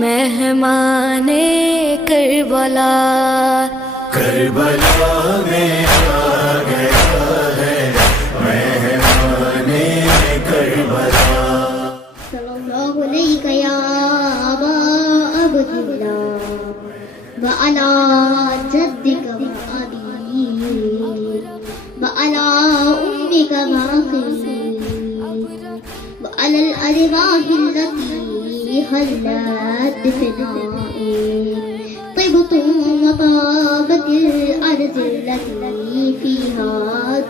مہمان کربلا، کربلا میں آ گیا ہے مہمان کربلا۔ صلی اللہ علیہ یا ابا عبد اللہ وعلی جدک وابی وعلی امک واقی وعلی الارواح التي حلت بفنائي طبتم وطابت الارض التي فيها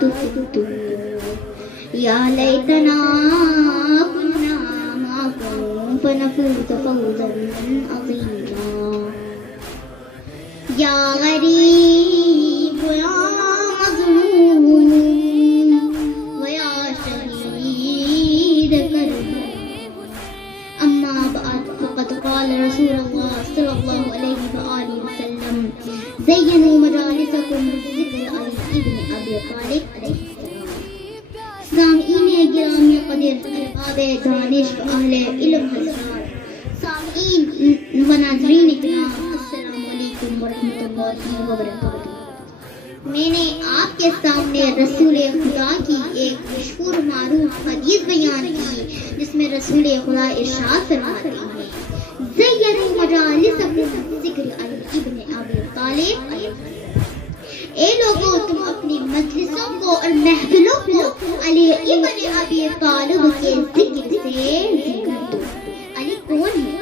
دفنتم يا ليتنا كنا معكم فنفوز فوزا عظيما يا غريب يا مظلوم ويا شهيد كرب أما بعد فقد قال رسول الله صلى الله عليه وآله وسلم زينوا مجالسكم بالذكر عن ابن أبي طالب عليه السلام۔ سامعین گرامی قدر، ارباب دانش و اہل علم حضرات، سامعین و ناظرین اکرام، السلام علیکم ورحمۃ اللہ وبرکاتہ۔ میں نے آپ کے سامنے رسول خدا کی ایک مشہور معروف حدیث بیان کی، جس میں رسول خدا ارشاد فرماتے ہیں زینوا مجالسکم بالذکر عن ابن ابی طالب۔ اے لوگوں، تم اپنی مجلسوں کو اور محفلوں کو علی ابن ابی طالب کے ذکر سے ذکر دو۔ علی کون ہے؟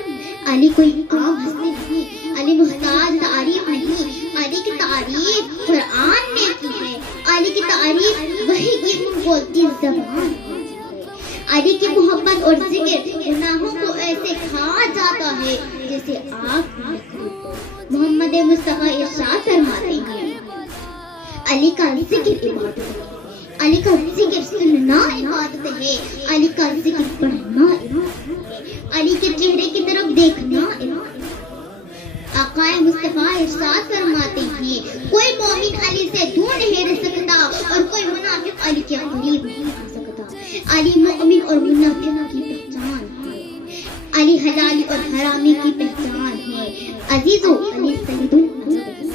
علی کوئی عام ہستی نہیں، علی محتاج تعریف نہیں، علی کی تعریف قرآن نے کی ہے، علی کی تعریف وحی کی بولتی زبان ہے۔ علی کی محبت اور ذکر گناہوں کو ایسے کھا جاتا ہے جیسے آگ لکڑی کو۔ محمد مصطفیٰ ارشاد فرماتے ہیں علی کا ذکر عبادت ہے، علی کا ذکر سننا عبادت ہے، علی کا ذکر پڑھنا عبادت ہے، علی کے چہرے کی طرف دیکھنا عبادت ہے۔ آقا مصطفیٰ ارشاد فرماتے ہیں کوئی مومن علی سے دور نہیں رہ سکتا اور کوئی منافق علی کے قریب نہیں آ سکتا۔ علی مومن اور منافق کی پہچان ہے، علی حلالی اور حرامی کی پہچان ہے۔ عزیزو، علی سید العزیز۔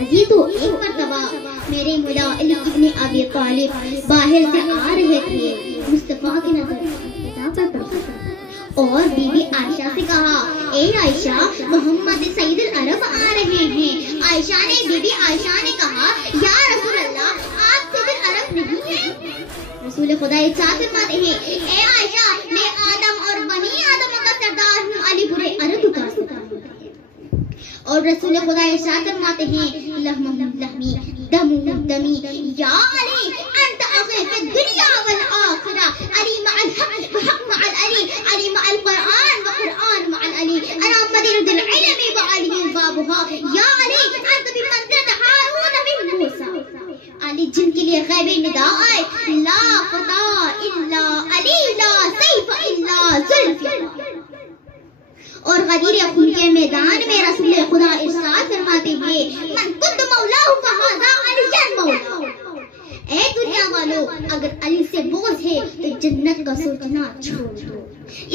عزیزو، ایک مرتبہ میرے مولا علی ابن ابی طالب باہر سے آ رہے تھے، مصطفیٰ کی نظر کتاب پر پڑی اور بی بی عائشہ سے کہا اے عائشہ، محمد سید العرب آ رہے ہیں۔ عائشہ نے بی بی عائشہ نے کہا یا رسول اللہ، آپ سید العرب نہیں ہیں؟ رسول خدا ارشاد فرماتے ہیں اے عائشہ، میں آدم اور بنی آدم کا سردار ہوں، علی برے عرب کا سردار۔ اور رسول خدا ارشاد فرماتے ہیں لحمہ لحمی دم دمی یا علی انت اخی فی الدنیا والآخرہ، علی مع الحق وحق مع العلی، علی مع القرآن وقرآن مع العلی، انا مدینۃ العلم وعلی بابها، یا علی انت بمنزلۃ ہارون من موسیٰ۔ علی جن کے لیے غیبی ندا آئے لا فتح الا علی، لا سیف الا ذوالفقار۔ اور غدیر خون کے میدان میں رسول خدا ارشاد فرماتے ہیں من کنت مولا فہذا علی مولا۔ اے دنیا والو، اگر علی سے بغض ہے تو جنت کا سوچنا چھوڑ دو،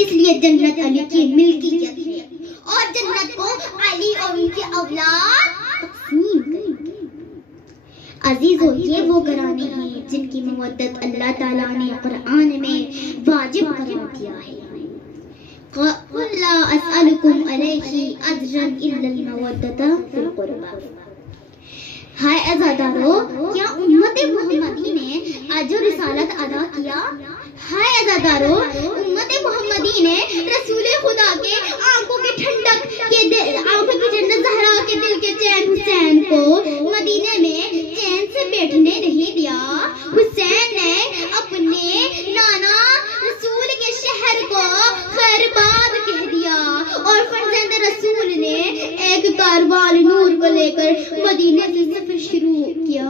اس لیے جنت علی کی ملکیت ہے اور جنت کو علی اور ان کے اولاد تقسیم کریں گے۔ عزیزو، یہ وہ گھرانے ہیں جن کی مودت اللہ تعالیٰ نے قرآن میں واجب قرار دیا ہے۔ قُلْ لَا أَسْأَلُكُمْ عَلَيْهِ أَجْرًا إِلَّا الْمَوَدَّةَ فِي الْقُرْبَى۔ ہائے عزادارو، کیا امت محمدی نے اجر رسالت ادا کیا؟ ہائے عزادارو، امت محمدی نے رسول خدا کے آنکھوں کی ٹھنڈک کے آنکھوں کی جنت زہرا کے دل کے چین حسین کو مدینے میں چین سے بیٹھنے نہیں دیا۔ حسین نے اپنے نانا رسول کے شہر کو خیرباد کہہ دیا اور فرزند رسول نے ایک کاروان نور کو لے کر مدینے سے سفر شروع کیا۔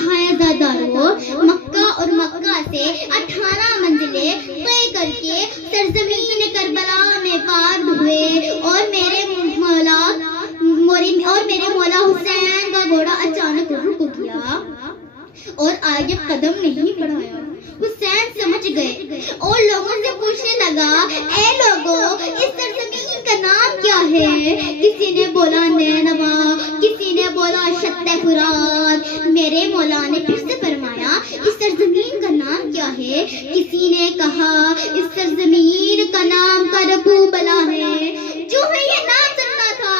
ہائے عزادارو، مکہ اور مکہ سے 18 منزلیں طے کر کے سرزمین کربلا میں وارد ہوئے اور میرے مولا حسین کا گھوڑا اچانک رک گیا اور آگے قدم نہیں بڑھایا۔ حسین سمجھ گئے اور لوگوں سے پوچھنے لگا اے لوگوں، اس سرزمین کا نام کیا ہے؟ کسی نے بولا نینوا، کسی نے بولا شط فرات۔ میرے مولا نے پھر سے فرمایا اس سرزمین کا نام کیا ہے؟ کسی نے کہا اس سرزمین کا نام کربلا ہے۔ جو ہے یہ نام سننا تھا،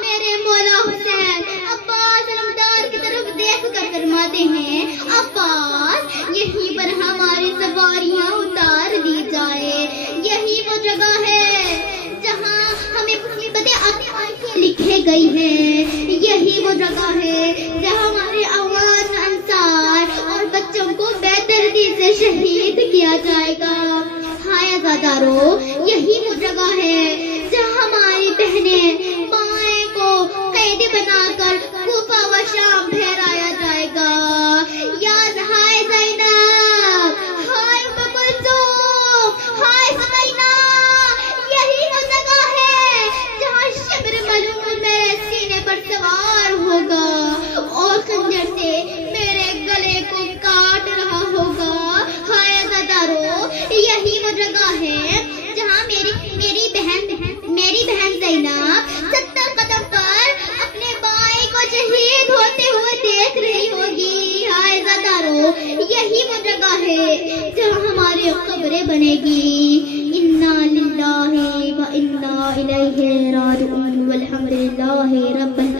میرے مولا حسین عباس علمدار کی طرف دیکھ کر فرماتے ہیں عباس یہیں پر ہماری سواریاں اتار دی جائے، یہی وہ جگہ ہے جہاں ہمیں مصیبتیں اپنی آنکھیں لکھے گئی ہیں، یہی وہ جگہ ہے جہاں ہمارے عوام انصار اور بچوں کو بے دردی سے شہید کیا جائے گا۔ ہائے عزادارو، یہی وہ جگہ ہے جہاں ہماری بہنیں مائیں کو قیدی بنا کر کوفہ و شام پھیرایا جائے گا۔ یاد ہائے زینب، ہائے ام کلثوم، ہائے سمینا، یہی وہ جگہ ہے جہاں شبر ملعون میرے سینے پر سوار ہوگا اور خنجر سے میرے گلے کو کاٹ رہا ہوگا۔ ہائے عزادارو، یہی وہ جگہ ہے جہاں میری بہن زینب 70 قدم پر اپنے بھائی کو شہید ہوتے ہوئے دیکھ رہی ہوگی۔ ہائے عزادارو، یہی وہ جگہ ہے جہاں ہماری قبریں بنے گی۔ انا للہ و انا الیہ راجعون والحمد للہ رب العالمین۔